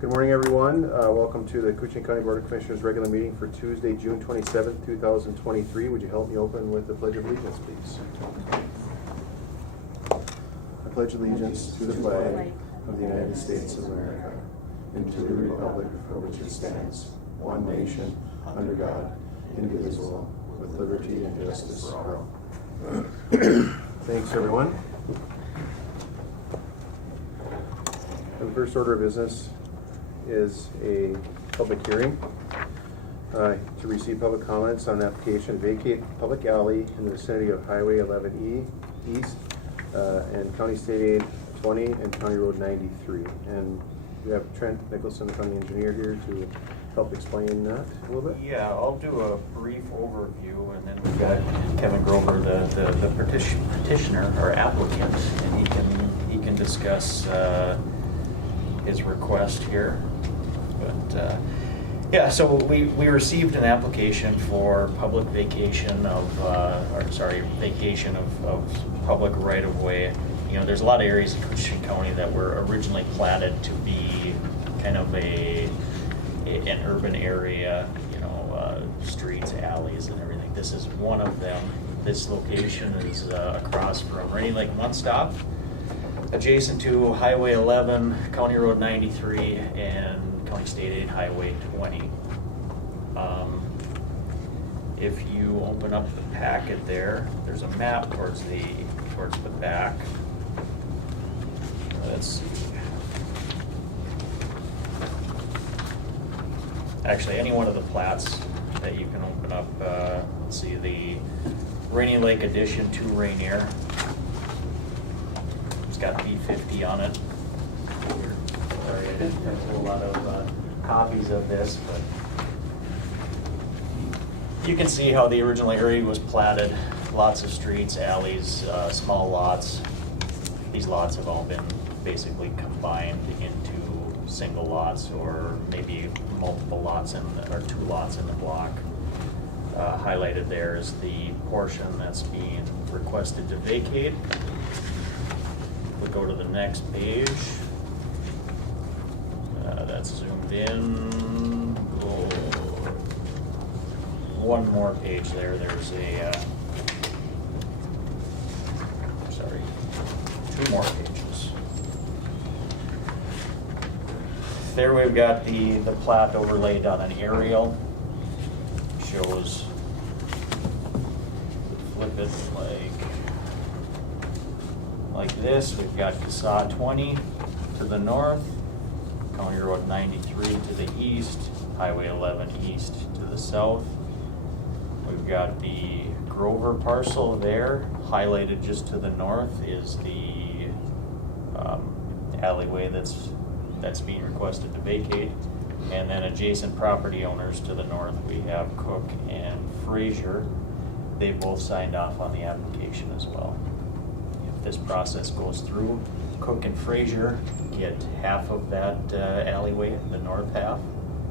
Good morning, everyone. Welcome to the Koochiching County Board of Commissioners regular meeting for Tuesday, June 27th, 2023. Would you help me open with the Pledge of Allegiance, please? I pledge allegiance to the flag of the United States of America and to the republic for which it stands, one nation, under God, indivisible, with liberty and justice for all. Thanks, everyone. The first order of business is a public hearing to receive public comments on an application to vacate public alley in the vicinity of Highway 11E East and County State Aid 20 and County Road 93. And we have Trent Nicholson, the county engineer, here to help explain that a little bit. Yeah, I'll do a brief overview, and then we've got Kevin Grover, the petitioner or applicant, and he can discuss his request here. But yeah, so we received an application for public vacation of vacation of public right of way. You know, there's a lot of areas in Koochiching County that were originally platted to be kind of an urban area, you know, streets, alleys, and everything. This is one of them. This location is across from Rainy Lake One Stop, adjacent to Highway 11, County Road 93, and County State Aid Highway 20. If you open up the packet there's a map towards the back. Let's see. Actually, any one of the plats that you can open up. Let's see, the Rainy Lake Addition to Rainier. It's got B50 on it. Sorry, I didn't have a whole lot of copies of this, but you can see how the original area was platted. Lots of streets, alleys, small lots. These lots have all been basically combined into single lots, or maybe multiple lots or two lots in the block. Highlighted there is the portion that's being requested to vacate. We'll go to the next page. That's zoomed in. One more page there. There's two more pages. There we've got the plat overlaid on an aerial. Shows, flip it like this. We've got CSA 20 to the north, County Road 93 to the east, Highway 11 east to the south. We've got the Grover parcel there. Highlighted just to the north is the alleyway that's being requested to vacate. And then adjacent property owners to the north, we have Cook and Frazier. They both signed off on the application as well. If this process goes through, Cook and Frazier get half of that alleyway, the north half,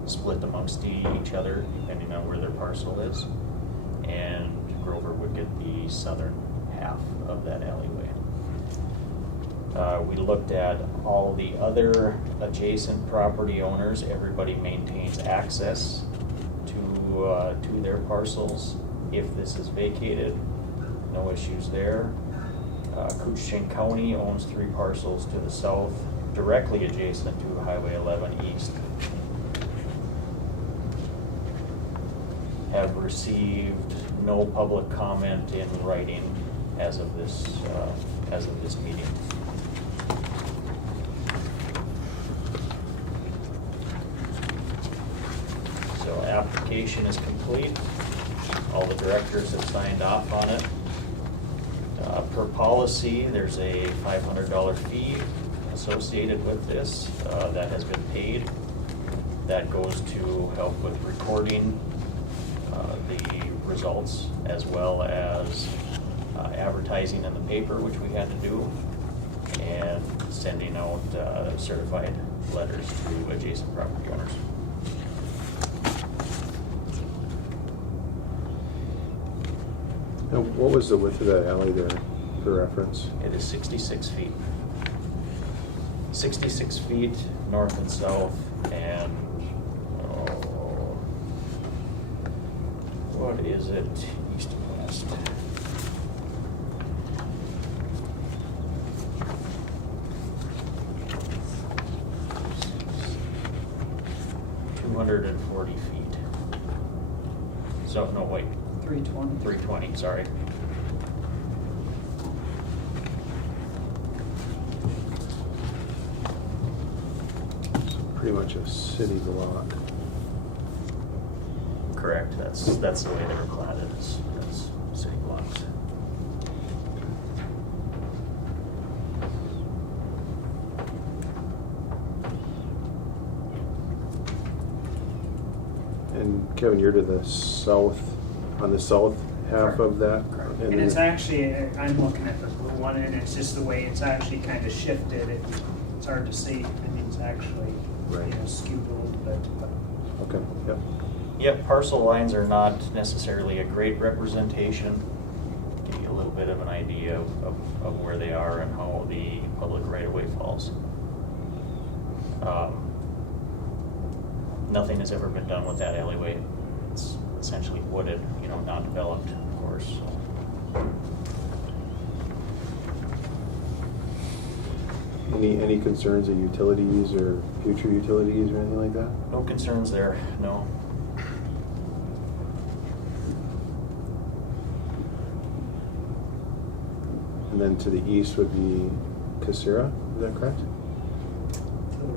split amongst each other depending on where their parcel is. And Grover would get the southern half of that alleyway. We looked at all the other adjacent property owners. Everybody maintains access to their parcels if this is vacated. No issues there. Koochiching County owns 3 parcels to the south, directly adjacent to Highway 11 east. Have received no public comment in writing as of this meeting. So application is complete. All the directors have signed off on it. Per policy, there's a $500 fee associated with this that has been paid. That goes to help with recording the results, as well as advertising in the paper, which we had to do, and sending out certified letters to adjacent property owners. Now, what was the width of that alley there, for reference? It is 66 feet. 66 feet north and south, and what is it, east and west? $240 feet. So, no, wait, 320. 320, sorry. Pretty much a city lot. Correct, that's the way they were platted, as city blocks. And Kevin, you're to the south, on the south half of that? Correct. And And it's then- actually, I'm looking at the blue one, and it's just the way it's actually kind of shifted. It's hard to see. I mean, it's actually, Right. skewed a little bit. But Okay, yep. Yep, parcel lines are not necessarily a great representation. Give you a little bit of an idea of where they are and how the public right-of-way falls. Nothing has ever been done with that alleyway. It's essentially wooded, not developed, of course. So. Any concerns of utilities or future utilities or anything like that? No concerns there, no. And then to the east would be Casera, is that correct?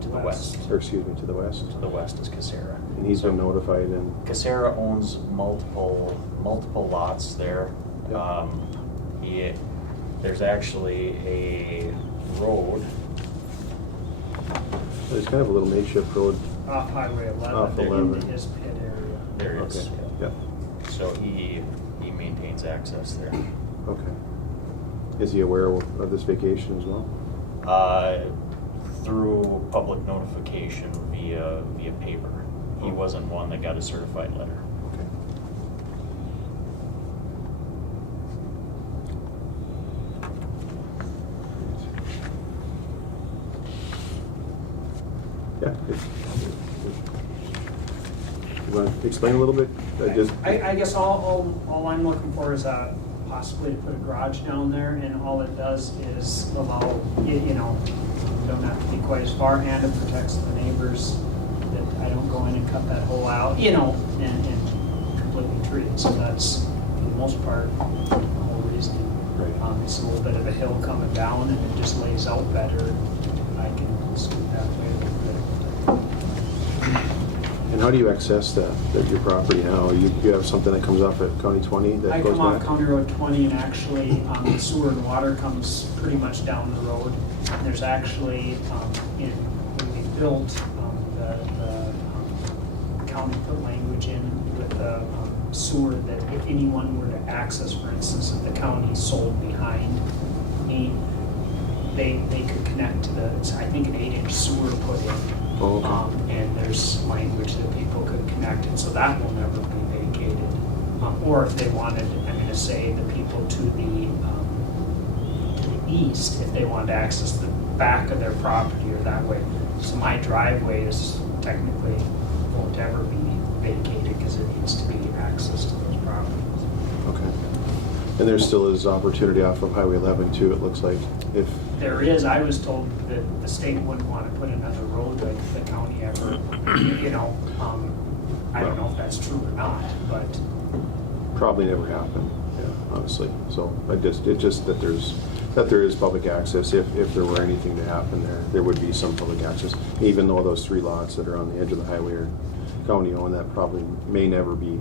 To the west. Or excuse me, to the west? To the west is Casera. And he's been notified and, Casera owns multiple lots there. Yep. There's actually a road. there's kind of a little makeshift road. off Highway 11, Off into 11. his pit area. There is. Okay, yep, So he maintains access there. okay. Is he aware of this vacation as well? Through public notification via paper. He wasn't one that got a certified letter. Okay. Yeah. You want to explain a little bit? I guess all I'm looking for is possibly to put a garage down there, and all it does is allow, you don't have to be quite as far, and it protects the neighbors, that I don't go in and cut that hole out, and completely treat it. So that's, for the most part, the whole reason. Right. It's a little bit of a hill coming down, and it just lays out better. I can scoot that way a little bit. And how do you access your property now? You have something that comes off at County 20 that I goes come off back? County Road 20, and actually, the sewer and water comes pretty much down the road. There's actually, when we built, the county put language in with the sewer that if anyone were to access, for instance, if the county sold behind me, they could connect to I think an 8-inch sewer put in. Oh, okay. And there's language that people could connect, and so that will never be vacated. Or if they wanted, I'm gonna say, the people to the east, if they wanted to access the back of their property or that way. So my driveway is technically won't ever be vacated because it needs to be access to those properties. Okay. And there still is opportunity off of Highway 11 too, it looks like, if, There is, I was told that the state wouldn't want to put another road like the county ever, I don't know if that's true or not, but probably never happened, yeah, honestly. So it's just that there is public access. If there were anything to happen there would be some public access. Even though those 3 lots that are on the edge of the highway are county owned, that probably may never be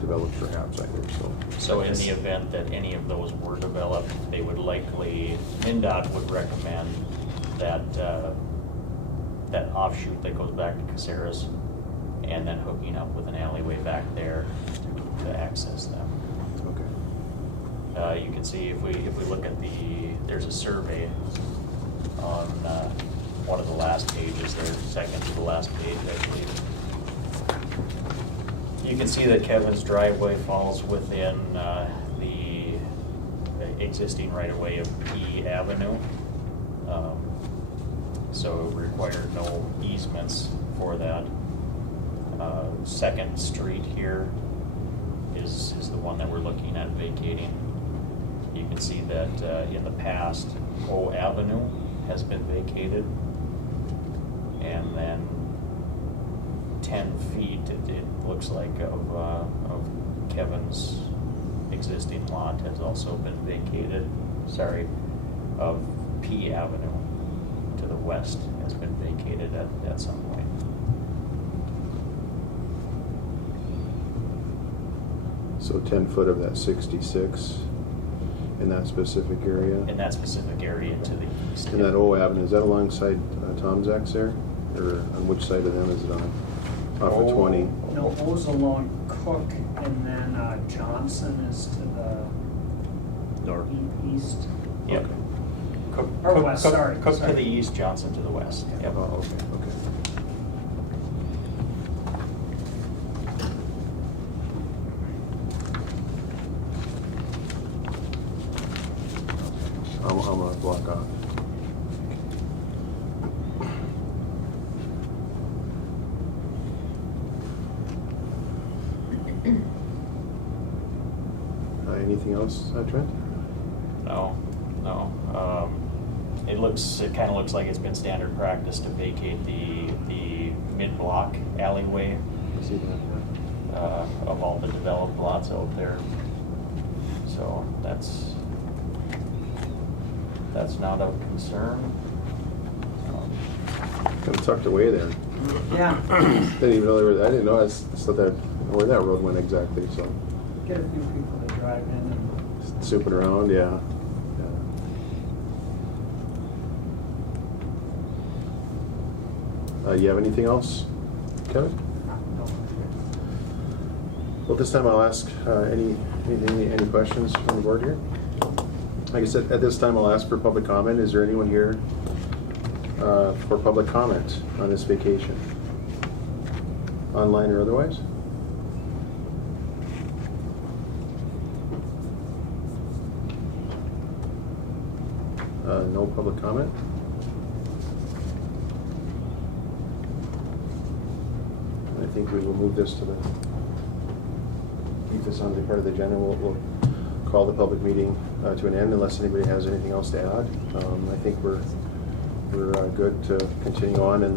developed perhaps either, so. So in the event that any of those were developed, they would likely, MnDOT would recommend that that offshoot that goes back to Caceres, and then hooking up with an alleyway back there to access them. Okay. You can see if we look at there's a survey on one of the last pages there, second to the last page, I believe. You can see that Kevin's driveway falls within the existing right-of-way of P Avenue. so it required no easements for that. Second Street here is the one that we're looking at vacating. You can see that in the past, O Avenue has been vacated. And then 10 feet, it looks like, of Kevin's existing lot has also been vacated. Sorry, of P Avenue to the west has been vacated at some point. So 10 foot of that 66 in that specific area? In that specific area to the east. And that O Avenue, is that alongside Tom Zach's there? Or on which side of them is it on? Off of 20? No, O's along Cook, and then Johnson is to the North. east. Yep. Okay. Cook, Or Cook- west, Cook- sorry, Cook sorry. to the east, Johnson to the west. Yep. Oh, okay, okay. I'm gonna block off. Anything else, Trent? No. It kind of looks like it's been standard practice to vacate the mid-block alleyway I see that. of all the developed lots out there. So that's not of concern. Kind of tucked away there. Yeah, Didn't even know there was, I didn't know, I thought that, where that road went exactly, so. get a few people to drive in and. Souping around, yeah. You have anything else, Kevin? Well, this time I'll ask any questions from the board here? Like I said, at this time I'll ask for public comment. Is there anyone here for public comment on this vacation? Online or otherwise? No public comment? I think we will move this to keep this on the part of the agenda. We'll call the public meeting to an end unless anybody has anything else to add. I think we're good to continue on, and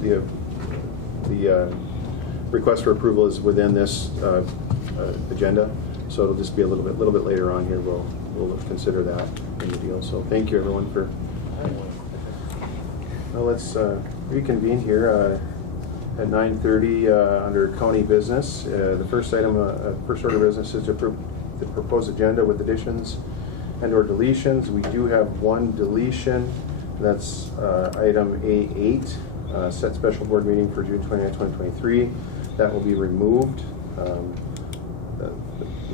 the request for approval is within this agenda, so it'll just be a little bit later on here. We'll consider that in the deal. So thank you everyone for. Well, let's reconvene here at 9:30 under county business. The first item, first order of business, is to approve the proposed agenda with additions and/or deletions. We do have one deletion. That's item A8, set special board meeting for June 29, 2023. That will be removed.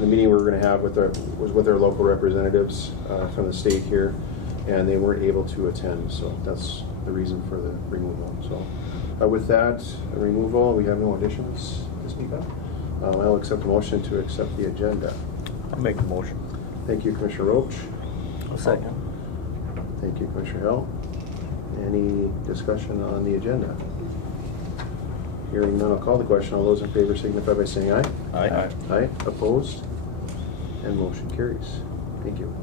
The meeting we were going to have was with our local representatives from the state here, and they weren't able to attend, so that's the reason for the removal. So with that removal, we have no additions to speak of. I'll accept a motion to accept the agenda. I'll make the motion. Thank you, Commissioner Roach. A second. Thank you, Commissioner Hill. Any discussion on the agenda? Hearing none, I'll call the question. All those in favor signify by saying aye. Aye. Aye. Opposed? And motion carries. Thank you.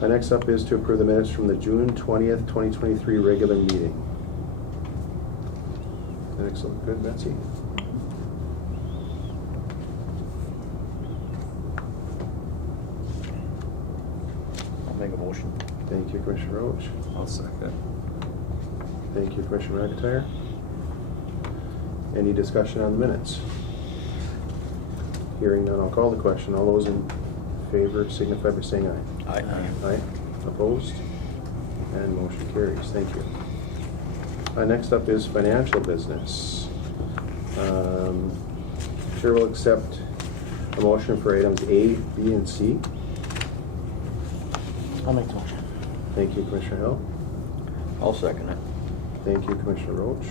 Next up is to approve the minutes from the June 20th, 2023 regular meeting. Excellent. Good, Betsy. I'll make a motion. Thank you, Commissioner Roach. I'll second. Thank you, Commissioner McIntyre. Any discussion on the minutes? Hearing none, I'll call the question. All those in favor signify by saying aye. Aye. Aye. Opposed? And motion carries. Thank you. Next up is financial business. Chair will accept a motion for items A, B, and C. I'll make the motion. Thank you, Commissioner Hill. I'll second it. Thank you, Commissioner Roach.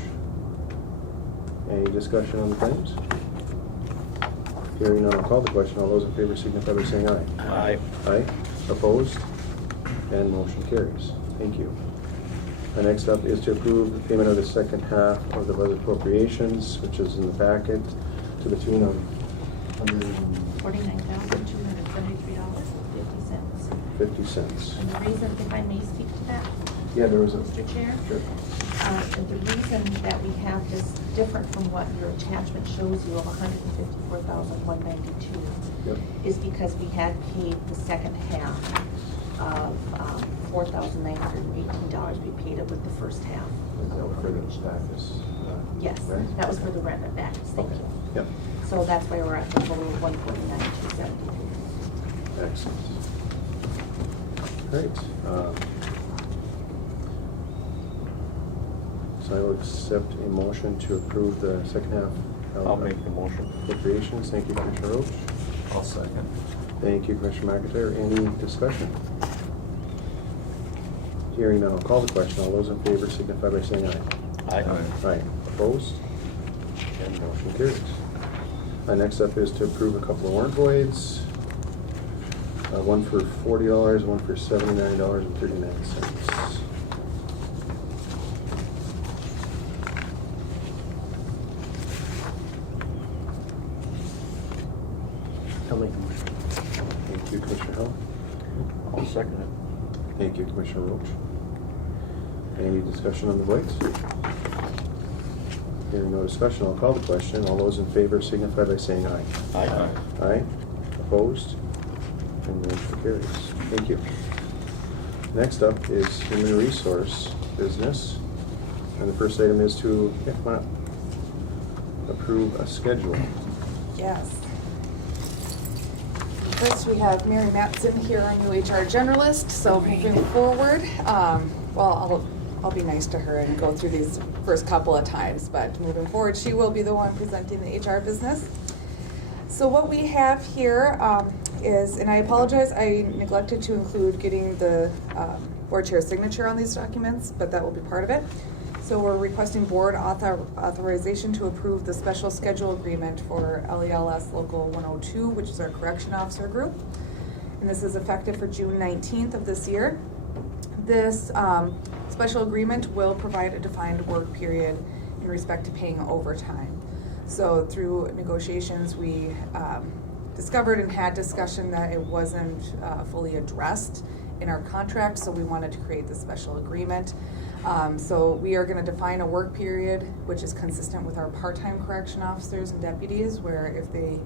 Any discussion on the claims? Hearing none, I'll call the question. All those in favor signify by saying aye. Aye. Aye. Opposed? And motion carries. Thank you. Next up is to approve the payment of the second half of the budget appropriations, which is in the packet, to the tune of $49,273.50. $150. And the reason, if I may speak to that, Yeah, there was a. Mr. Chair? Sure. The reason that we have this different from what your attachment shows you of $154,192 Yep. is because we had paid the second half of $4,918. We paid it with the first half. Is that for the back this? Yes, rent? that was for the rent and back, thank Okay. you. Yep. So that's why we're at the total of $149,273. Excellent. Great. So I will accept a motion to approve the second half. of I'll make the motion. Appropriations. Thank you, Commissioner Roach. I'll second. Thank you, Commissioner McIntyre. Any discussion? Hearing none, I'll call the question. All those in favor signify by saying aye. Aye. Aye. Opposed? And motion carries. Next up is to approve a couple of warrant voids. One for $40, one for $79.39. I'll make the motion. Thank you, Commissioner Hill. I'll second it. Thank you, Commissioner Roach. Any discussion on the voids? Hearing no discussion, I'll call the question. All those in favor signify by saying aye. Aye. Aye. Opposed? And motion carries. Thank you. Next up is human resource business. And the first item is to, yeah, come on up. Approve a schedule. Yes. First, we have Mary Matson here, our new HR generalist, so moving forward, well, I'll be nice to her and go through these first couple of times, but moving forward, she will be the one presenting the HR business. So what we have here is, and I apologize, I neglected to include getting the board chair's signature on these documents, but that will be part of it. So we're requesting board authorization to approve the special schedule agreement for LELS Local 102, which is our correction officer group. And this is effective for June 19th of this year. This special agreement will provide a defined work period in respect to paying overtime. So through negotiations, we discovered and had discussion that it wasn't fully addressed in our contract, so we wanted to create this special agreement. So we are going to define a work period which is consistent with our part-time correction officers and deputies, where if they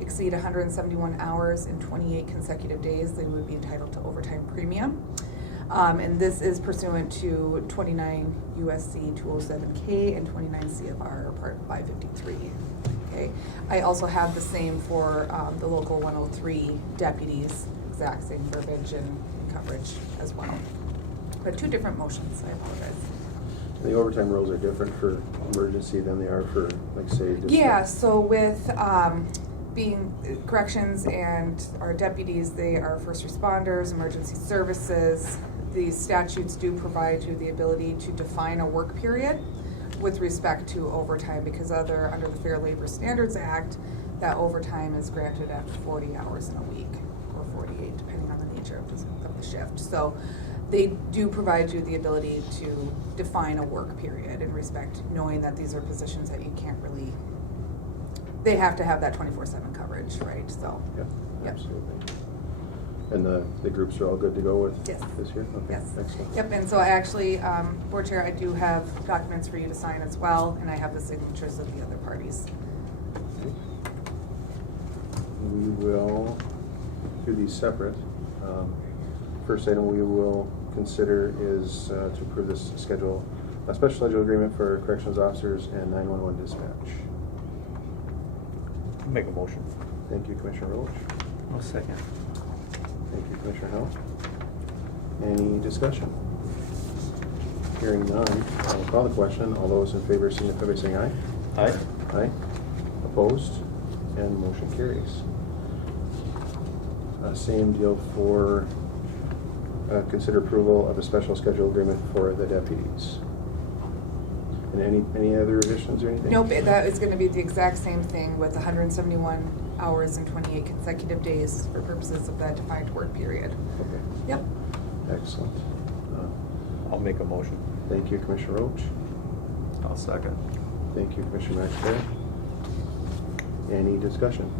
exceed 171 hours in 28 consecutive days, they would be entitled to overtime premium. And this is pursuant to 29 USC 207K and 29 CFR Part 553. Okay. I also have the same for the local 103 deputies, exact same verbiage and coverage as well. But two different motions, I apologize. The overtime rules are different for emergency than they are for, like, say, just. Yeah, so with being corrections and our deputies, they are first responders, emergency services. These statutes do provide you the ability to define a work period with respect to overtime, because under the Fair Labor Standards Act, that overtime is granted after 40 hours in a week, or 48, depending on the nature of the shift. So they do provide you the ability to define a work period in respect, knowing that these are positions that you can't really, they have to have that 24/7 coverage, right? So, Yep, Yep. absolutely. And the groups are all good to go with Yes. this year? Okay, Yes. excellent. Yep, and so I actually, Board Chair, I do have documents for you to sign as well, and I have the signatures of the other parties. Okay. We will do these separate. First item we will consider is to approve this schedule, a special schedule agreement for corrections officers and 911 dispatch. Make a motion. Thank you, Commissioner Roach. I'll second. Thank you, Commissioner Hill. Any discussion? Hearing none, I'll call the question. All those in favor signify by saying aye. Aye. Aye. Opposed? And motion carries. Same deal for consider approval of a special schedule agreement for the deputies. And any other additions or anything? Nope, that is gonna be the exact same thing with 171 hours and 28 consecutive days for purposes of that defined work period. Okay, Yep. excellent. I'll make a motion. Thank you, Commissioner Roach. I'll second. Thank you, Commissioner McIntyre. Any discussion?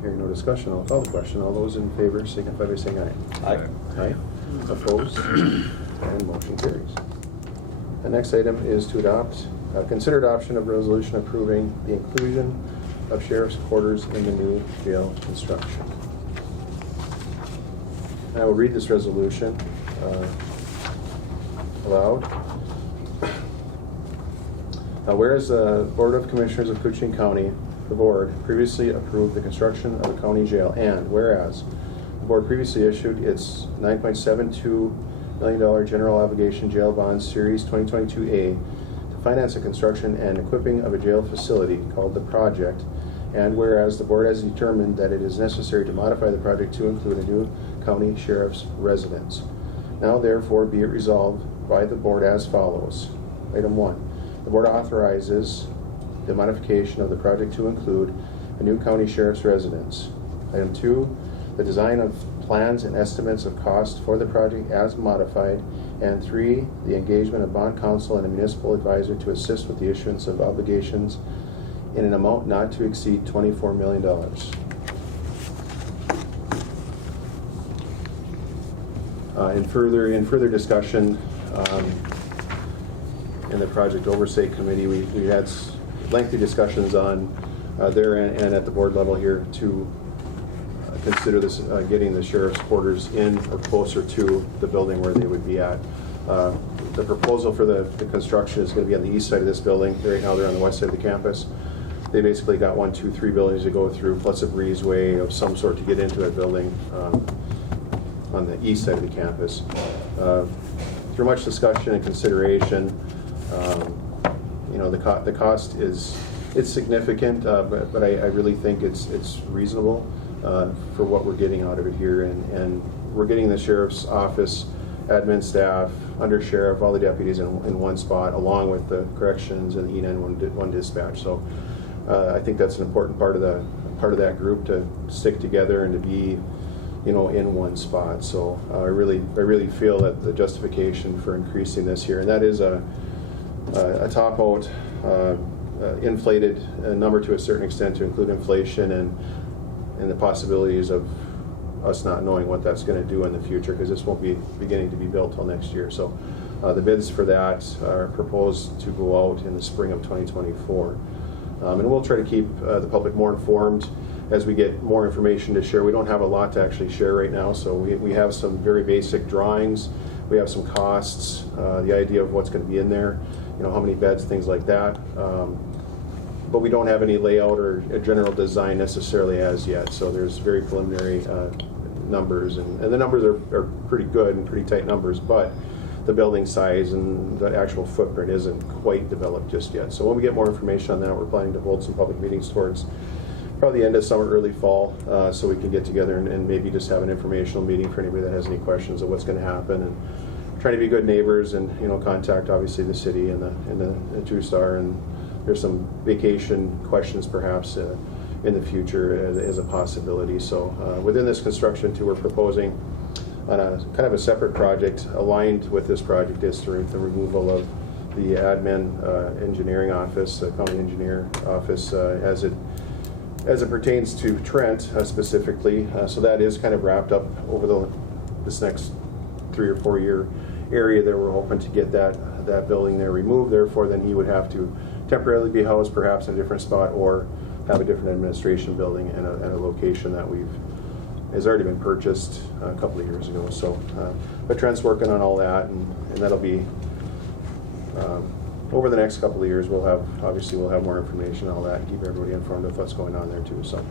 Hearing no discussion, I'll call the question. All those in favor signify by saying aye. Aye. Aye. Opposed? And motion carries. The next item is to consider adoption of resolution approving the inclusion of sheriff's quarters in the new jail construction. And I will read this resolution aloud. Whereas the Board of Commissioners of Koochiching County, the board previously approved the construction of a county jail, and whereas the board previously issued its $9.72 million general obligation jail bonds series 2022A to finance the construction and equipping of a jail facility called the project, and whereas the board has determined that it is necessary to modify the project to include a new county sheriff's residence. Now therefore be it resolved by the board as follows. Item 1. The board authorizes the modification of the project to include a new county sheriff's residence. Item 2, the design of plans and estimates of cost for the project as modified. And 3, the engagement of bond counsel and a municipal advisor to assist with the issuance of obligations in an amount not to exceed $24 million. In further discussion, in the project oversight committee, we had lengthy discussions on there and at the board level here to consider this getting the sheriff's quarters in or closer to the building where they would be at. The proposal for the construction is going to be on the east side of this building. Right now they're on the west side of the campus. They basically got 1, 2, 3 buildings to go through, plus a breezeway of some sort to get into that building on the east side of the campus. Through much discussion and consideration, the cost it's significant, but I really think it's reasonable for what we're getting out of it here, and we're getting the sheriff's office, admin staff, under sheriff, all the deputies in one spot, along with the corrections and the E911 dispatch. So I think that's an important part of that group to stick together and to be, in one spot. So I really feel that the justification for increasing this here, and that is a top out inflated number to a certain extent to include inflation and the possibilities of us not knowing what that's going to do in the future, because this won't be beginning to be built till next year. So the bids for that are proposed to go out in the spring of 2024. And we'll try to keep the public more informed as we get more information to share. We don't have a lot to actually share right now, so we have some very basic drawings. We have some costs, the idea of what's going to be in there, how many beds, things like that. But we don't have any layout or a general design necessarily as yet, so there's very preliminary numbers, and the numbers are pretty good and pretty tight numbers, but the building size and the actual footprint isn't quite developed just yet. So when we get more information on that, we're planning to hold some public meetings towards probably the end of summer, early fall, so we can get together and maybe just have an informational meeting for anybody that has any questions of what's going to happen, and trying to be good neighbors and contact obviously the city and the Two-Star, and there's some vacation questions perhaps in the future as a possibility. So within this construction too, we're proposing on a kind of a separate project. Aligned with this project is the removal of the admin engineering office, county engineer office, as it pertains to Trent specifically. So that is kind of wrapped up over this next 3 or 4 year area that we're hoping to get that building there removed. Therefore, then he would have to temporarily be housed perhaps in a different spot, or have a different administration building and a location that has already been purchased a couple of years ago. So, but Trent's working on all that, and that'll be over the next couple of years. We'll have more information on all that and keep everybody informed of what's going on there too. So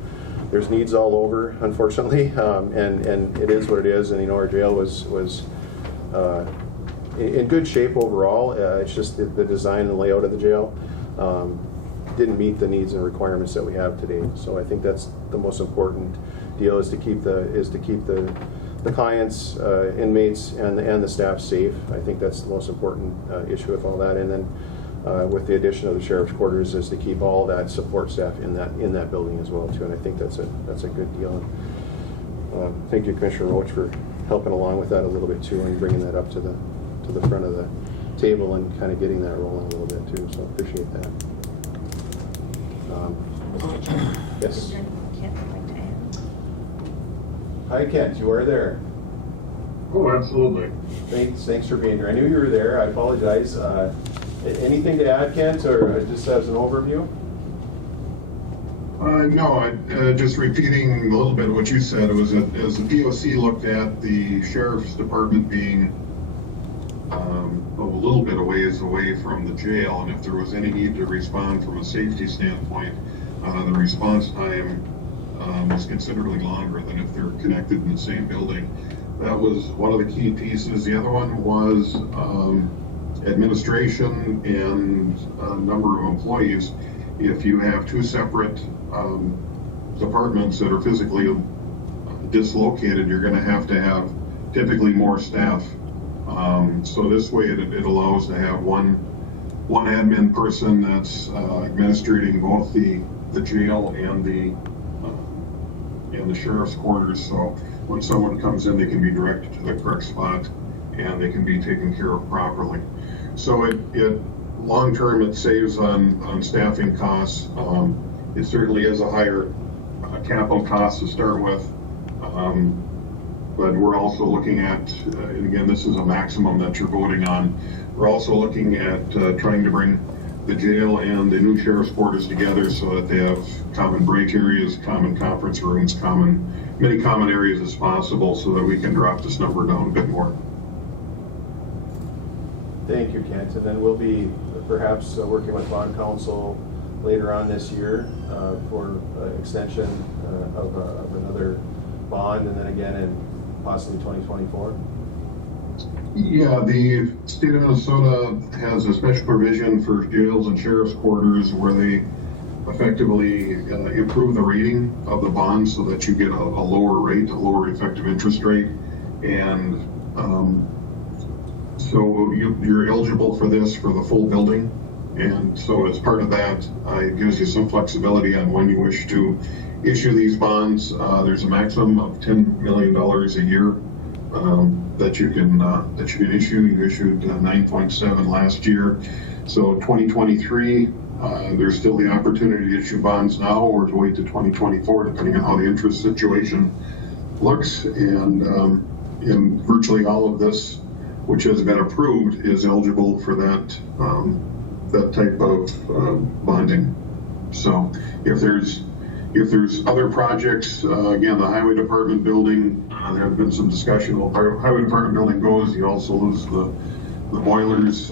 there's needs all over, unfortunately, and it is what it is. And our jail was in good shape overall. It's just the design and layout of the jail didn't meet the needs and requirements that we have today. So I think that's the most important deal, is to keep the clients, inmates, and the staff safe. I think that's the most important issue with all that. And then with the addition of the sheriff's quarters, is to keep all that support staff in that building as well too. And I think that's a good deal. Thank you, Commissioner Roach, for helping along with that a little bit too, and bringing that up to the front of the table and kind of getting that rolling a little bit too, so appreciate that. Mr. Chairman, Yes. is there anything Kent would like to add? Hi Kent, you are there. Oh, absolutely. Thanks for being here. I knew you were there. I apologize. Anything to add, Kent, or just as an overview? No, just repeating a little bit of what you said. It was as the POC looked at the sheriff's department being a little bit away from the jail, and if there was any need to respond from a safety standpoint, the response time was considerably longer than if they're connected in the same building. That was one of the key pieces. The other one was administration and a number of employees. If you have two separate departments that are physically dislocated, you're going to have typically more staff. So this way it allows to have one admin person that's administrating both the jail and the sheriff's quarters. So when someone comes in, they can be directed to the correct spot and they can be taken care of properly. So it long term, it saves on staffing costs. It certainly is a higher capital cost to start with, but we're also looking at, and again, this is a maximum that you're voting on. We're also looking at trying to bring the jail and the new sheriff's quarters together so that they have common break areas, common conference rooms, many common areas as possible, so that we can drop this number down a bit more. Thank you, Kent. And then we'll be perhaps working with bond council later on this year for extension of another bond, and then again in possibly 2024. Yeah, the state of Minnesota has a special provision for jails and sheriff's quarters where they effectively improve the rating of the bond so that you get a lower rate, a lower effective interest rate. And so you're eligible for this for the full building. And so as part of that, it gives you some flexibility on when you wish to issue these bonds. There's a maximum of $10 million a year that you can issue. You issued 9.7 last year. So 2023, there's still the opportunity to issue bonds now or to wait to 2024, depending on how the interest situation looks. And virtually all of this, which has been approved, is eligible for that type of bonding. So if there's other projects, again, the highway department building, there have been some discussion. Well, highway department building goes, you also lose the boilers.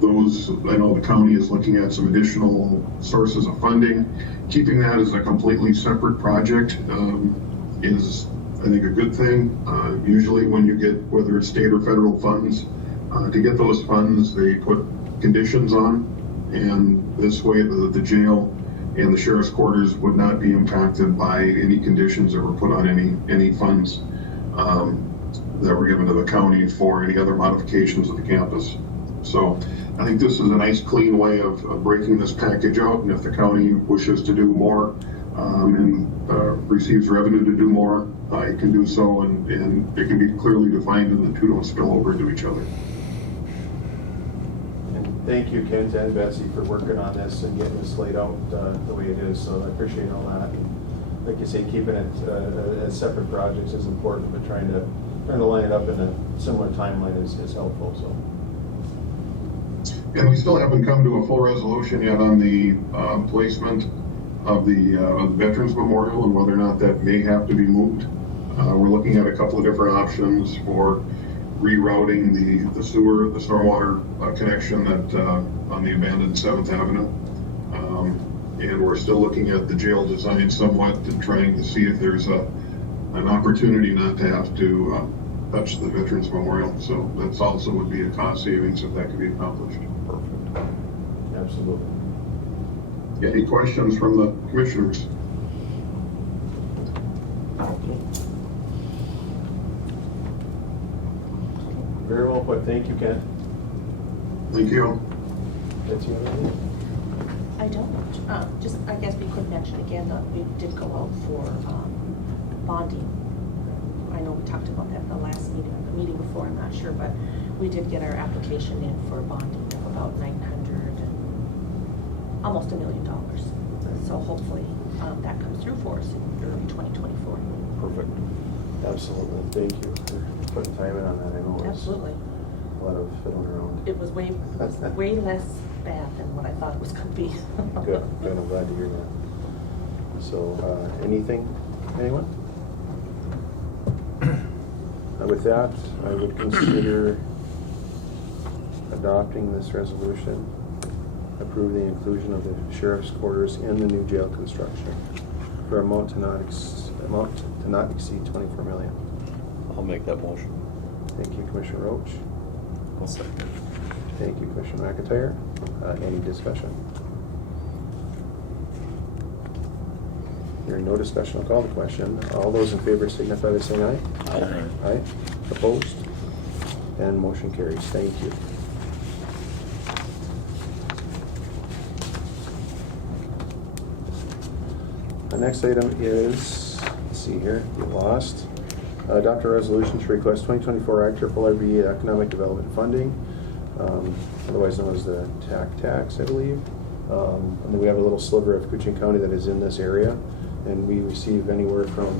Those, I know the county is looking at some additional sources of funding. Keeping that as a completely separate project is, I think, a good thing. Usually when you get, whether it's state or federal funds, to get those funds, they put conditions on, and this way the jail and the sheriff's quarters would not be impacted by any conditions that were put on any funds that were given to the county for any other modifications of the campus. So I think this is a nice clean way of breaking this package out, and if the county wishes to do more and receives revenue to do more, it can do so, and it can be clearly defined and the two don't spill over into each other. Thank you, Kent and Betsy, for working on this and getting this laid out the way it is. So I appreciate all that. And like you say, keeping it as separate projects is important, but trying to line it up in a similar timeline is helpful. So. And we still haven't come to a full resolution yet on the placement of the Veterans Memorial and whether or not that may have to be moved. We're looking at a couple of different options for rerouting the stormwater connection that on the abandoned 7th Avenue. And we're still looking at the jail design somewhat and trying to see if there's an opportunity not to have to touch the Veterans Memorial. So that's also would be a cost savings if that could be accomplished. Perfect. Absolutely. Any questions from the commissioners? Very well put. Thank you, Kent. Thank you. Betsy, you have anything? I don't. Just, I guess we could mention again that we did go out for bonding. I I know we talked about that in the last meeting, or the meeting before, I'm not sure, but we did get our application in for bonding of about 900 and almost $1 million. So hopefully that comes through for us in early 2024. Perfect. Absolutely. Thank you for putting time in on that. I know it was Absolutely. a lot of fiddling around. It was way less bad than what I thought it was going to be. Good, good. I'm glad to hear that. So, anything, anyone? With that, I would consider adopting this resolution, approve the inclusion of the sheriff's quarters in the new jail construction for amount to not exceed 24 million. I'll make that motion. Thank you, Commissioner Roach. I'll second. Thank you, Commissioner McIntyre. Any discussion? Hearing no discussion, I'll call the question. All those in favor signify by saying aye. Aye. Aye. Opposed? And motion carries. Thank you. The next item is, let's see here, get lost. Adopt a resolution to request 2024 IRRB Economic Development Funding, otherwise known as the TAC tax, I believe. And then we have a little sliver of Koochiching County that is in this area, and we receive anywhere from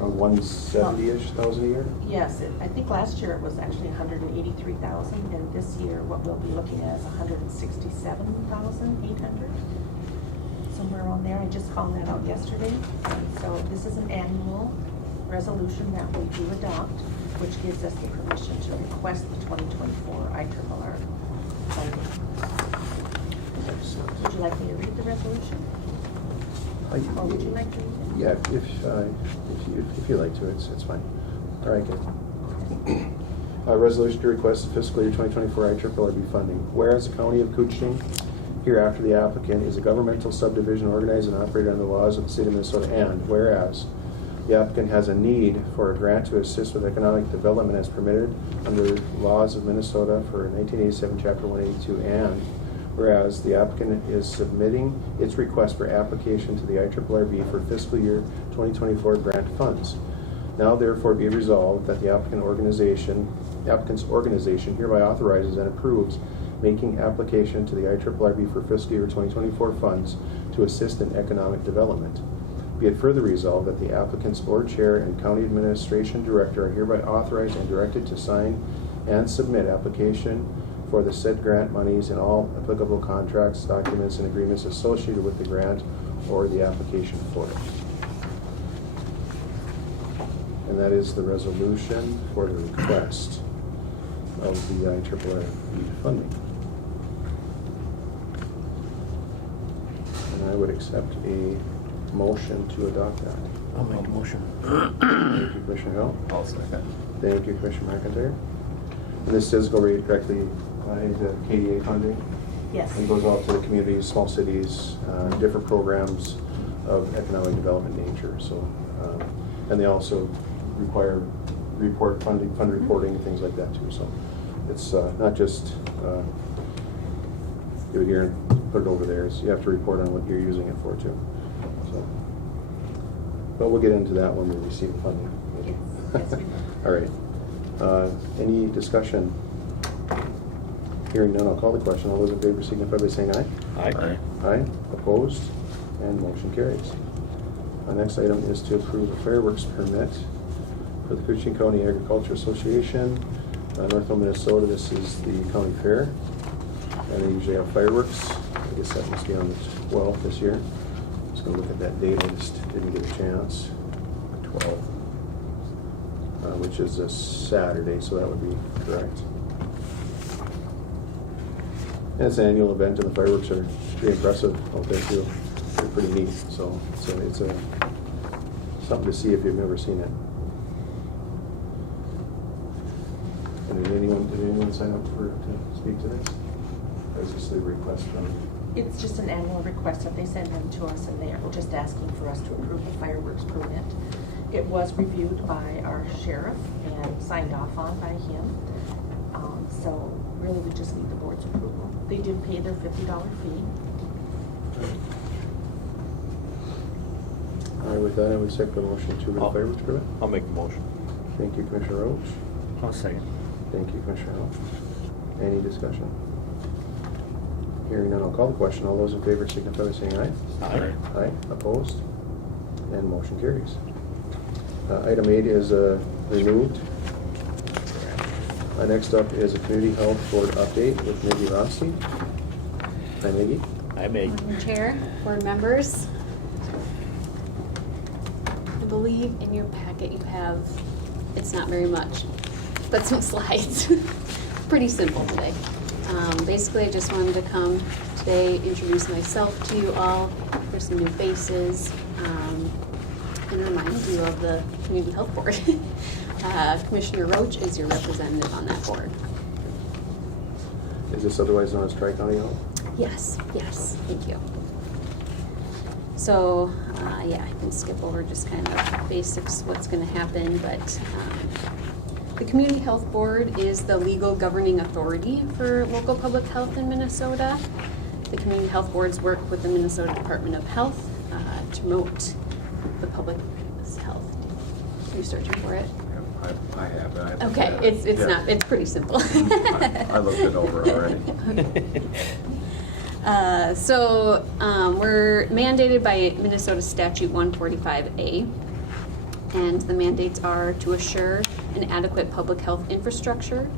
170-ish thousand a year. Yes, I think last year it was actually 183,000, and this year what we'll be looking at is 167,800, somewhere around there. I just found that out yesterday. And so this is an annual resolution that we do adopt, which gives us the permission to request the 2024 IRRB funding. Would you like me to read the resolution? Or would you like to read it? Yeah, if you like to, it's fine. All right, good. Resolution to request the fiscal year 2024 IRRB funding. Whereas the County of Koochiching, hereafter the applicant, is a governmental subdivision organized and operated under the laws of the state of Minnesota, and whereas the applicant has a need for a grant to assist with economic development as permitted under laws of Minnesota for 1987, Chapter 182, and whereas the applicant is submitting its request for application to the IRRB for fiscal year 2024 grant funds. Now therefore be resolved that the applicant's organization hereby authorizes and approves making application to the IRRB for fiscal year 2024 funds to assist in economic development. Be it further resolved that the applicant's board chair and county administration director are hereby authorized and directed to sign and submit application for the said grant monies and all applicable contracts, documents, and agreements associated with the grant or the application for it. And that is the resolution for the request of the IRRB funding. And I would accept a motion to adopt that. I'll make a motion. Thank you, Commissioner Hill. I'll second. Thank you, Commissioner McIntyre. And this does go right directly by the KDA funding. Yes. It goes out to the communities, small cities, different programs of economic development nature. So, and they also require fund reporting, and things like that too. So it's not just give it here and put it over there. So you have to report on what you're using it for too. So, but we'll get into that when we receive the funding. Yes, we will. All right. Any discussion? Hearing none, I'll call the question. All those in favor signify by saying aye. Aye. Aye. Opposed? And motion carries. Our next item is to approve a fireworks permit for the Koochiching County Agriculture Association, Northville, Minnesota. This is the county fair, and they usually have fireworks. I guess that must be on the 12th this year. Just gonna look at that date. I just didn't get a chance. 12th. Which is a Saturday, so that would be correct. And it's an annual event, and the fireworks are pretty impressive out there too. They're pretty neat, so it's a something to see if you've never seen it. And did anyone sign up to speak to this? Or is this the request from? It's just an annual request that they send them to us, and they are just asking for us to approve the fireworks permit. It was reviewed by our sheriff and signed off on by him. So really we just need the board's approval. They did pay their $50 fee. All right, with that, I would accept the motion to approve the I'll- fireworks permit. I'll make the motion. Thank you, Commissioner Roach. I'll second. Thank you, Commissioner Hall. Any discussion? Hearing none, I'll call the question. All those in favor signify by saying aye. Aye. Aye, opposed, and motion carries. Item 8 is removed. Next up is a Community Health Board update with Maggie Rossi. Hi, Maggie. I make. Madam Chair, board members, I believe in your packet you have, it's not very much, but some slides. Pretty simple today. Basically, I just wanted to come today, introduce myself to you all. There's some new faces, and remind you of the Community Health Board. Commissioner Roach is your representative on that board. Is this otherwise known as Tri-County Health? Yes, thank you. So, yeah, I can skip over just kind of basics, what's gonna happen, but the Community Health Board is the legal governing authority for local public health in Minnesota. The Community Health Boards work with the Minnesota Department of Health to promote the public health. Are you searching for it? I have. Okay, it's not, it's pretty simple. I looked it over already. So we're mandated by Minnesota Statute 145A, and the mandates are to assure an adequate public health infrastructure,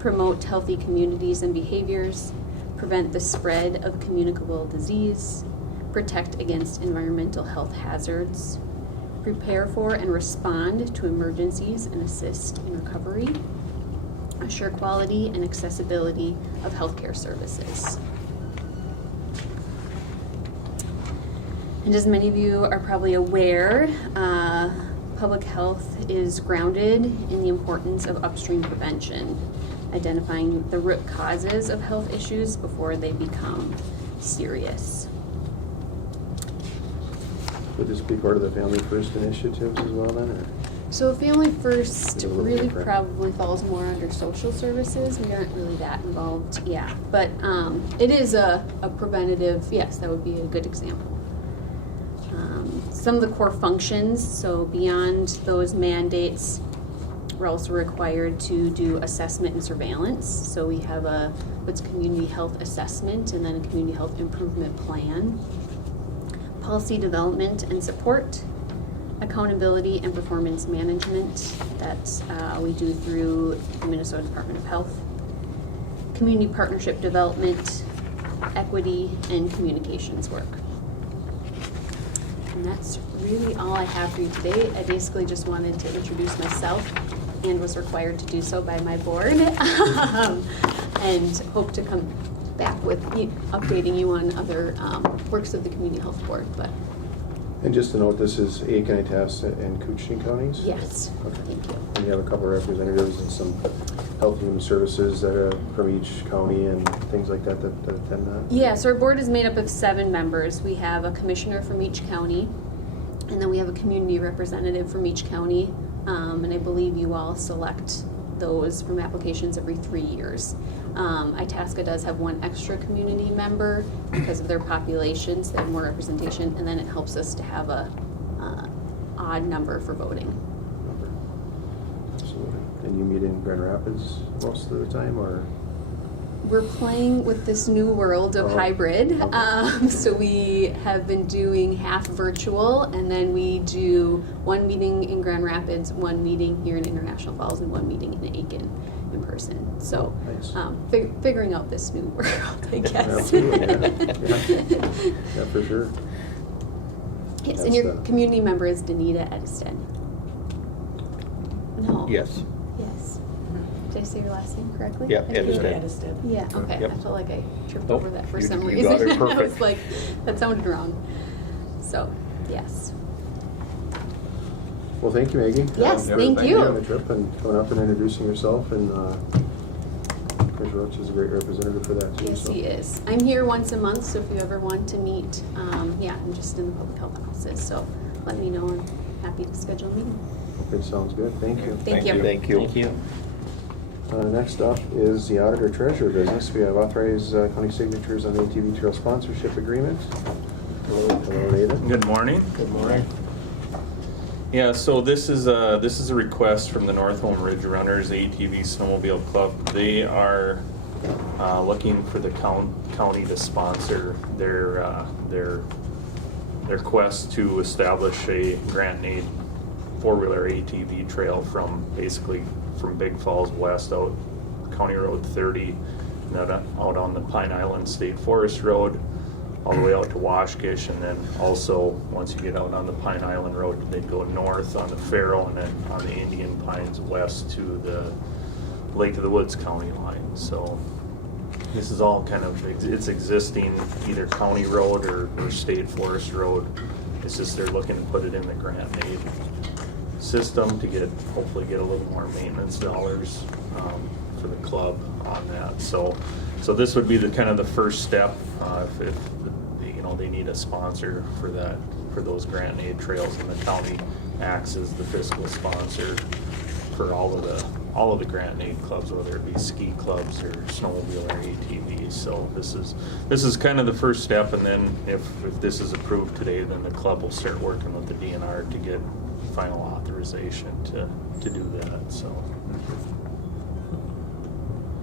promote healthy communities and behaviors, prevent the spread of communicable disease, protect against environmental health hazards, prepare for and respond to emergencies and assist in recovery, assure quality and accessibility of healthcare services. And as many of you are probably aware, public health is grounded in the importance of upstream prevention, identifying the root causes of health issues before they become serious. Would this be part of the Family First initiatives as well then, or? So Family First It's a little really different. probably falls more under social services. We aren't really that involved, yeah. But it is a preventative, yes, that would be a good example. Some of the core functions, so beyond those mandates, we're also required to do assessment and surveillance. So we have what's community health assessment and then a community health improvement plan. Policy development and support, accountability and performance management that we do through the Minnesota Department of Health, community partnership development, equity, and communications work. And that's really all I have for you today. I basically just wanted to introduce myself and was required to do so by my board. And hope to come back with updating you on other works of the Community Health Board. But And just to note, this is Aiken, Itasca, and Koochiching counties? yes, Okay. thank you. And you have a couple of representatives and some health and human services that are from each county and things like that attend that? Yeah, so our board is made up of 7 members. We have a commissioner from each county, and then we have a community representative from each county. And I believe you all select those from applications every 3 years. Itasca does have 1 extra community member because of their populations. They have more representation, and then it helps us to have a odd number for voting. Absolutely. And you meet in Grand Rapids most of the time, or? We're playing with this new world of Oh, hybrid. okay. So we have been doing half virtual, and then we do 1 meeting in Grand Rapids, 1 meeting here in International Falls, and 1 meeting in Aiken in person. So Nice. figuring out this new world, I guess. Absolutely, yeah. Yeah, for sure. Yes, That's and your the- community member is Danita Ediston. No. Yes. Yes. Did I say your last name correctly? Yeah, I feel- Ediston. Yeah, okay. Yep. I felt like I tripped Nope, over that for you- some you reason. got it I was perfect. like, that sounded wrong. So, yes. Well, thank you, Maggie. Yes, for thank taking you. the trip and coming up and introducing yourself, and Commissioner Roach is a great representative for that too. Yes, so. he is. I'm here once a month, so if you ever want to meet, yeah, I'm just in the public health office, so let me know. I'm happy to schedule a meeting. Okay, sounds good. Thank you. Thank you. Thank you. Thank you. Next up is the auditor treasurer business. We have authorized county signatures on the ATV Trail sponsorship agreement. Hello, Nathan. Good morning. Good morning. Yeah, so this is a request from the North Home Ridge Runners ATV Snowmobile Club. They are looking for the county to sponsor their quest to establish a grant and aid four-wheeler ATV trail from Big Falls west out County Road 30, and then out on the Pine Island State Forest Road, all the way out to Washkish, and then also once you get out on the Pine Island Road, they'd go north on the Faro and then on the Indian Pines west to the Lake of the Woods County line. So this is all kind of, it's existing either county road or state forest road. It's just they're looking to put it in the grant and aid system to hopefully get a little more maintenance dollars for the club on that. So this would be the kind of the first step if they need a sponsor for those grant and aid trails, and the county acts as the fiscal sponsor for all of the grant and aid clubs, whether it be ski clubs or snowmobile or ATVs. So this is kind of the first step, and then if this is approved today, then the club will start working with the DNR to get final authorization to do that. So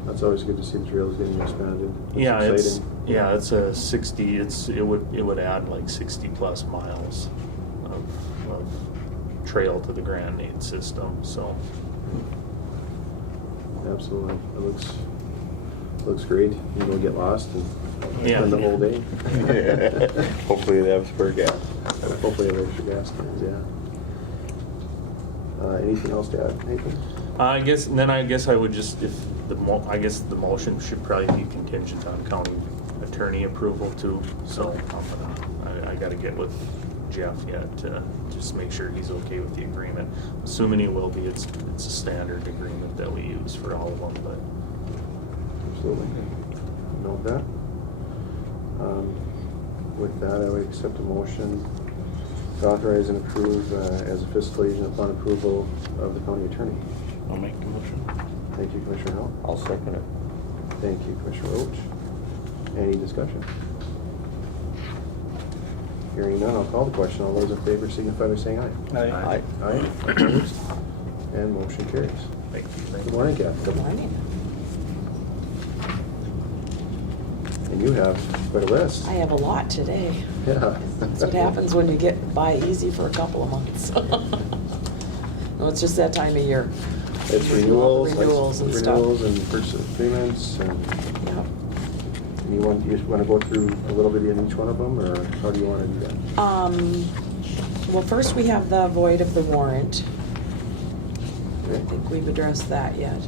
That's always good to see the trails getting expanded. That's yeah, exciting. it's a 60. It would add like 60 plus miles of trail to the grant and aid system. So Absolutely. It looks great. You don't get lost and spend the whole day. Hopefully they have spare gas. Hopefully they have extra gas tanks, yeah. Anything else to add, Nathan? I guess I would just, I guess the motion should probably be contingent on county attorney approval too. So I got to get with Jeff yet to just make sure he's okay with the agreement. Assuming he will be, it's a standard agreement that we use for all of them. But Absolutely. Note that. With that, I would accept a motion to authorize and approve as a fiscal agent upon approval of the county attorney. I'll make the motion. Thank you, Commissioner Howell. I'll second it. Thank you, Commissioner Roach. Any discussion? Hearing none, I'll call the question. All those in favor signify by saying aye. Aye. Aye. Opposed? And motion carries. thank you. Good morning, Kathy. Good morning. And you have quite a list. I have a lot today. Yeah. That's what happens when you get by easy for a couple of months. No, it's just that time of year. It's renewals. Renewals and stuff. Renewals and purchase agreements and. Yep. And you want to go through a little bit in each one of them, or how do you want to do that? Well, first we have the void of the warrant. I Okay. think we've addressed that yet.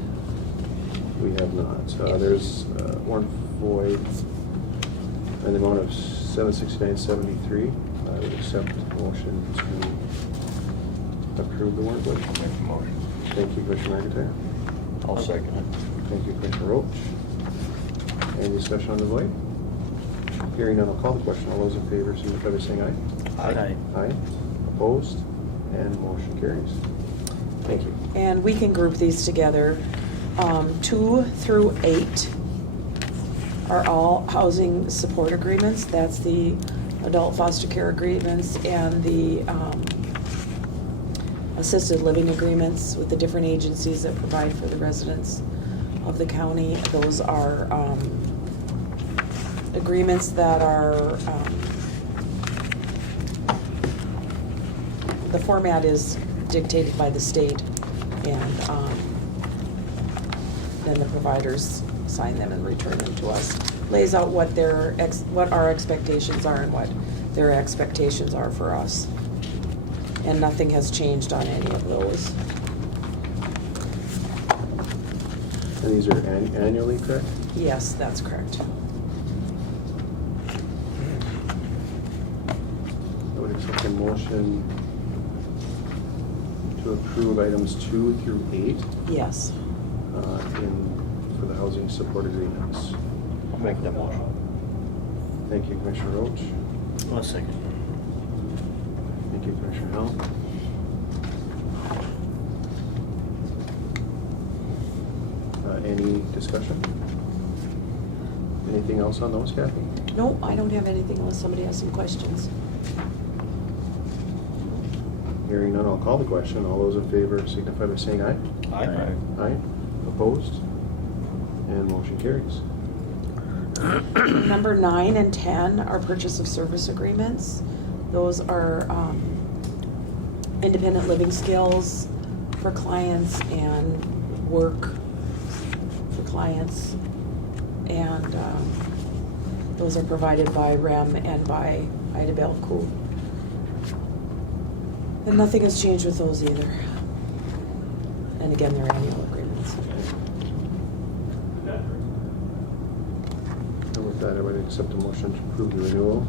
We have not. There's warrant void in the amount of $769.73. I would accept the motion to approve the warrant void. Make the motion. Thank you, Commissioner McIntyre. I'll second it. Thank you, Commissioner Roach. Any discussion on the void? Hearing none, I'll call the question. All those in favor signify by saying aye. Aye. Aye. Opposed? And motion carries. Thank you. And we can group these together. 2 through 8 are all housing support agreements. That's the adult foster care agreements and the assisted living agreements with the different agencies that provide for the residents of the county. Those are agreements that are, the format is dictated by the state, and then the providers sign them and return them to us. Lays out what what our expectations are and what their expectations are for us. And nothing has changed on any of those. And these are annually, correct? Yes, that's correct. I would accept a motion to approve items 2 through 8 Yes. for the housing support agreements. I'll make that motion. Thank you, Commissioner Roach. One second. Thank you, Commissioner Howell. Any discussion? Anything else on those, Kathy? No, I don't have anything unless somebody has some questions. Hearing none, I'll call the question. All those in favor signify by saying aye. Aye. Aye. Opposed? And motion carries. Number 9 and 10 are purchase of service agreements. Those are independent living skills for clients and work for clients. And those are provided by REM and by Ida Belco. And nothing has changed with those either. And again, they're annual agreements. And with that, I would accept a motion to approve the renewal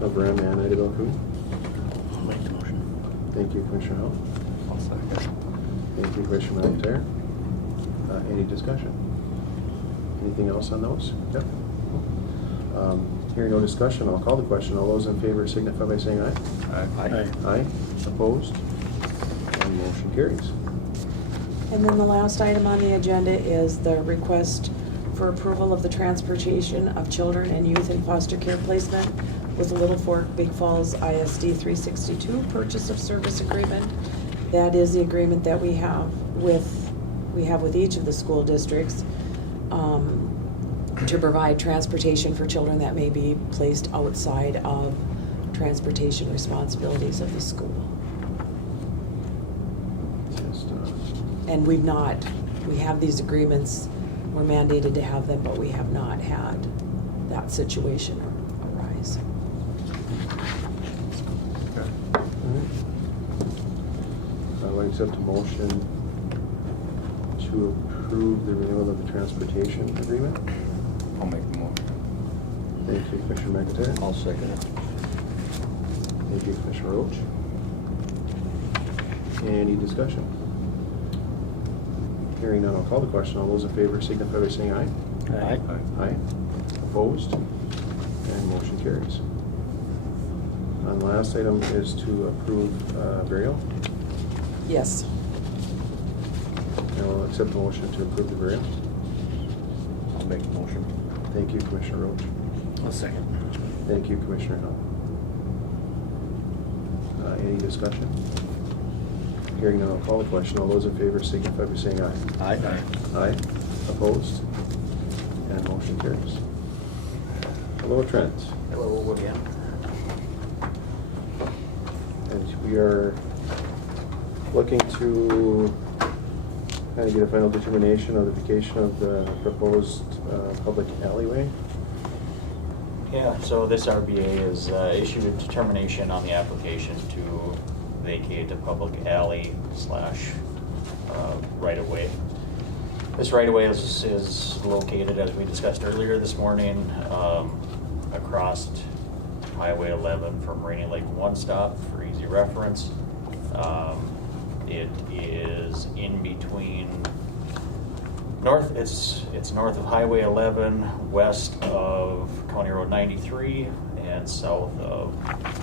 of RAM and Ida Belco. I'll make the motion. Thank you, Commissioner Hall. I'll second. Thank you, Commissioner McIntyre. Any discussion? Anything else on those? Yep. Hearing no discussion, I'll call the question. All those in favor signify by saying aye. Aye. Aye. Opposed? And motion carries. And then the last item on the agenda is the request for approval of the transportation of children and youth in foster care placement with the Little Fork Big Falls ISD 362 purchase of service agreement. That is the agreement that we have with each of the school districts to provide transportation for children that may be placed outside of transportation responsibilities of the school. Just, And we have these agreements, we're mandated to have them, but we have not had that situation arise. I would accept a motion to approve the renewal of the transportation agreement. I'll make the motion. Thank you, Commissioner McIntyre. I'll second it. Thank you, Commissioner Roach. Any discussion? Hearing none, I'll call the question. All those in favor signify by saying aye. Aye. Aye. Opposed? And motion carries. And the last item is to approve burial. Yes. And I'll accept the motion to approve the burial. I'll make the motion. Thank you, Commissioner Roach. I'll second. Thank you, Commissioner Hill. Any discussion? Hearing none, I'll call the question. All those in favor signify by saying aye. Aye. Aye. Opposed? And motion carries. Hello, Trent. Hello again. And we are looking to kind of get a final determination, notification of the proposed public alleyway. Yeah, so this RBA has issued a determination on the application to vacate a public alley slash right-of-way. This right-of-way is located, as we discussed earlier this morning, across Highway 11 from Rainy Lake One Stop for easy reference. It is in between it's north of Highway 11, west of County Road 93, and south of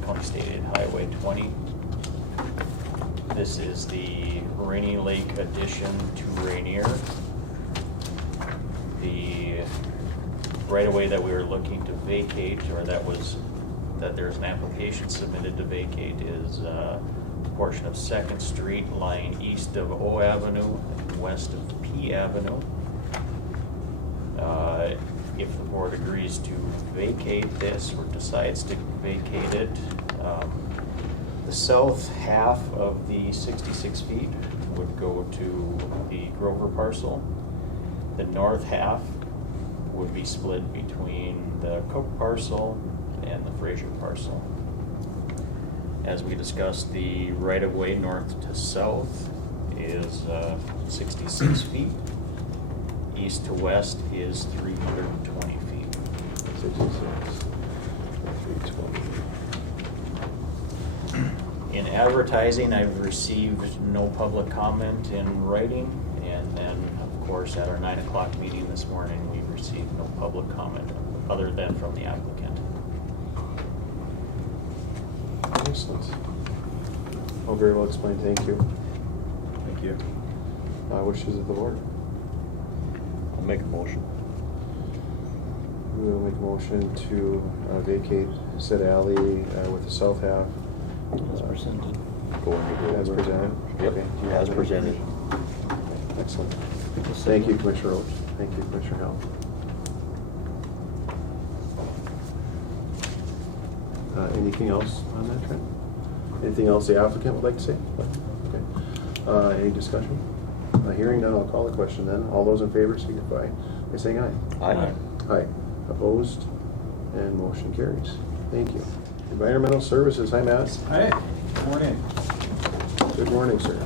County State Highway 20. This is the Rainy Lake addition to Rainier. The right-of-way that we were looking to vacate, or that there's an application submitted to vacate, is a portion of 2nd Street lying east of O Avenue and west of P Avenue. If the board agrees to vacate this or decides to vacate it, the south half of the 66 feet would go to the Grover parcel. The north half would be split between the Cook parcel and the Fraser parcel. As we discussed, the right-of-way north to south is 66 feet. East to west is 320 feet. 66, 320. In advertising, I've received no public comment in writing, and then, of course, at our 9 o'clock meeting this morning, we received no public comment other than from the applicant. Excellent. Oh, very well explained. Thank you. Thank you. Wishes of the board. I'll make a motion. We will make a motion to vacate said alley with the south half As presented. go and go As over. presented? Yep, Okay. Do you as have presented. Excellent. Thank you, Commissioner Roach. Thank you, Commissioner Howell. Anything else on that, Trent? Anything else the applicant would like to say? Okay. Any discussion? Hearing none, I'll call the question then. All those in favor signify by saying aye. Aye. Aye. Opposed? And motion carries. Thank you. Environmental Services, hi Matt. Hi, morning. Good morning, sir.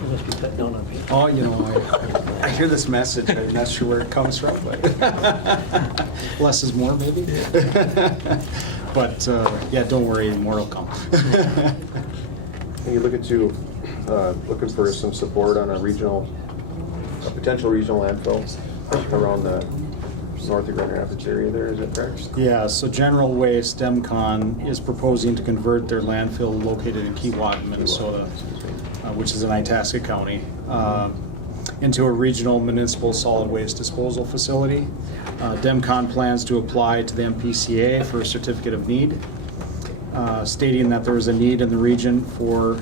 You must be cut down on me. Oh, you know, I hear this message, I'm not sure where it comes from, but less is more, maybe? But, yeah, don't worry, more will come. Are you looking to, looking for some support on a potential regional landfill around the north of Grand Rapids area there, is it correct? Yeah, so General Waste, DEMCON, is proposing to convert their landfill located in Keewatin, Minnesota, which is in Itasca County, into a regional municipal solid waste disposal facility. DEMCON plans to apply to the MPCA for a certificate of need, stating that there is a need in the region for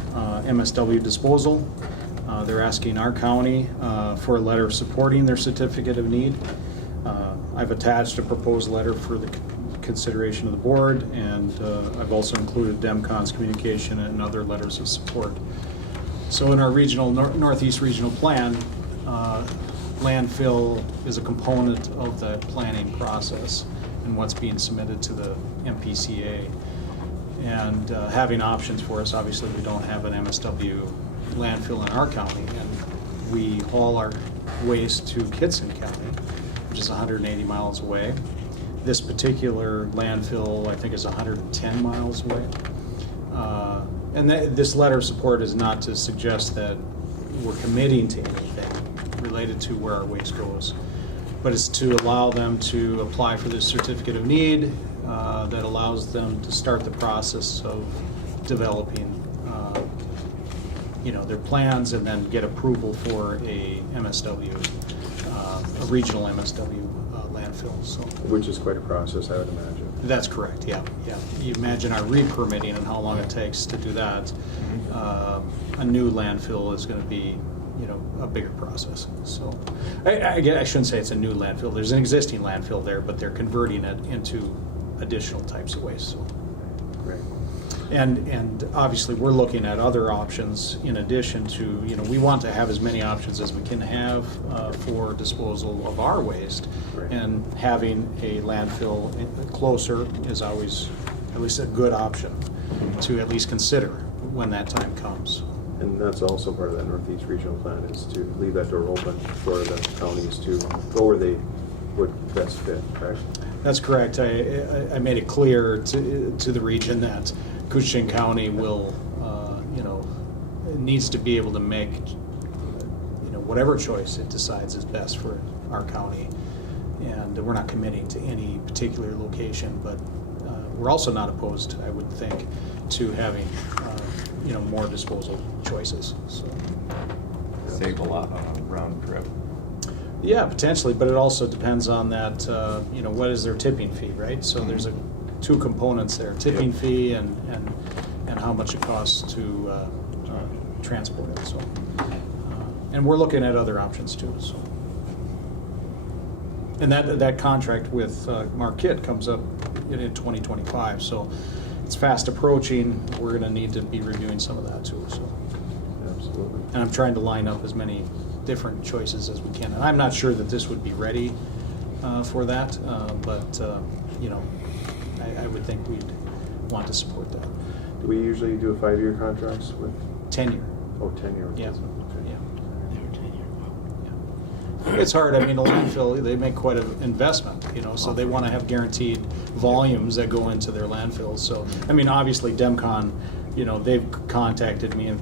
MSW disposal. They're asking our county for a letter supporting their certificate of need. I've attached a proposed letter for the consideration of the board, and I've also included DEMCON's communication and other letters of support. So in our regional Northeast Regional Plan, landfill is a component of that planning process and what's being submitted to the MPCA. And having options for us, obviously we don't have an MSW landfill in our county, and we haul our waste to Koochiching County, which is 180 miles away. This particular landfill, I think, is 110 miles away. And this letter of support is not to suggest that we're committing to anything related to where our waste goes, but it's to allow them to apply for this certificate of need that allows them to start the process of developing their plans and then get approval for a MSW, a regional MSW landfill. So Which is quite a process, I would imagine. that's correct. Yeah. You imagine our re-permitting and how long it takes to do that. A new landfill is going to be, a bigger process. So I shouldn't say it's a new landfill. There's an existing landfill there, but they're converting it into additional types of waste. So. Great. And obviously, we're looking at other options in addition to, we want to have as many options as we can have for disposal of our waste. Right. And having a landfill closer is always at least a good option to at least consider when that time comes. And that's also part of that Northeast Regional Plan, is to leave that door open for the counties to go where they would best fit, correct? That's correct. I made it clear to the region that Koochiching County will, needs to be able to make, whatever choice it decides is best for our county. And we're not committing to any particular location, but we're also not opposed, I would think, to having, more disposal choices. So. Save a lot on a round trip. Yeah, potentially, but it also depends on that, what is their tipping fee, right? So there's two components there, tipping fee and how much it costs to transport it. So, and we're looking at other options too. So, and that contract with Marquette comes up in 2025. So it's fast approaching. We're going to need to be reviewing some of that too. So, Absolutely. and I'm trying to line up as many different choices as we can. And I'm not sure that this would be ready for that, but I would think we'd want to support that. Do we usually do a 5-year contracts with? 10-year. Oh, 10-year. Yeah. Okay. Yeah. It's hard. I mean, a landfill, they make quite an investment, so they want to have guaranteed volumes that go into their landfills. So, I mean, obviously, DEMCON, they've contacted me and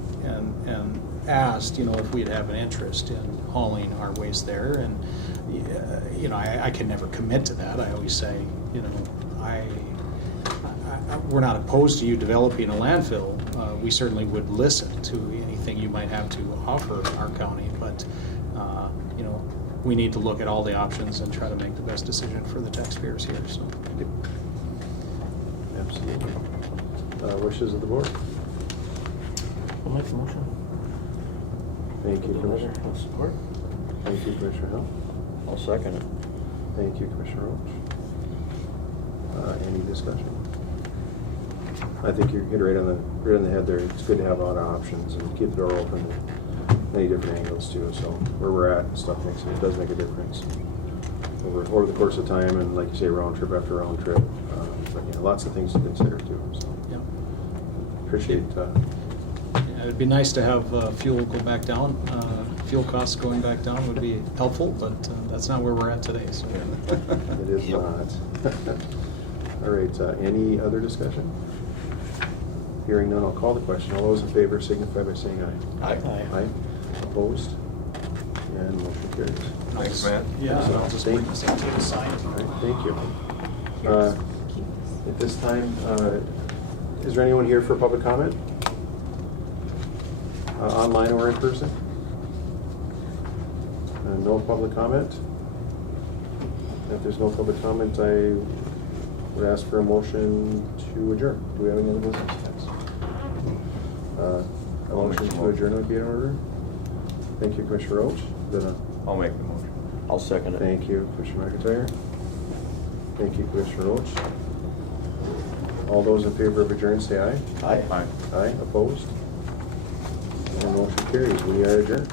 asked, if we'd have an interest in hauling our waste there. And, I can never commit to that. I always say, we're not opposed to you developing a landfill. We certainly would listen to anything you might have to offer our county, but we need to look at all the options and try to make the best decision for the taxpayers here. So, Absolutely. Wishes of the board. I'll make the motion. Thank you, Commissioner. I'll support. Thank you, Commissioner Hill. I'll second it. Thank you, Commissioner Roach. Any discussion? I think you're hit right on the head there. It's good to have a lot of options and keep the door open to many different angles too. So where we're at, stuff it does make a difference over the course of time, and like you say, round trip after round trip. But yeah, lots of things to consider too. So Yep. appreciate. Yeah, it'd be nice to have fuel go back down. Fuel costs going back down would be helpful, but that's not where we're at today. So. It is not. All right. Any other discussion? Hearing none, I'll call the question. All those in favor signify by saying aye. Aye. Aye. Opposed? And motion carries. Thanks, Matt. Yeah, So, I'll just thank- bring this up to the sign. All right, thank you. At this time, is there anyone here for public comment? Online or in person? No public comment? If there's no public comment, I would ask for a motion to adjourn. Do we have any other business? Yes. A motion to adjourn would be in order. Thank you, Commissioner Roach. I'll make the motion. I'll second it. Thank you, Commissioner McIntyre. Thank you, Commissioner Roach. All those in favor of adjourn, say aye. Aye. Aye, opposed? And motion carries. We are adjourned.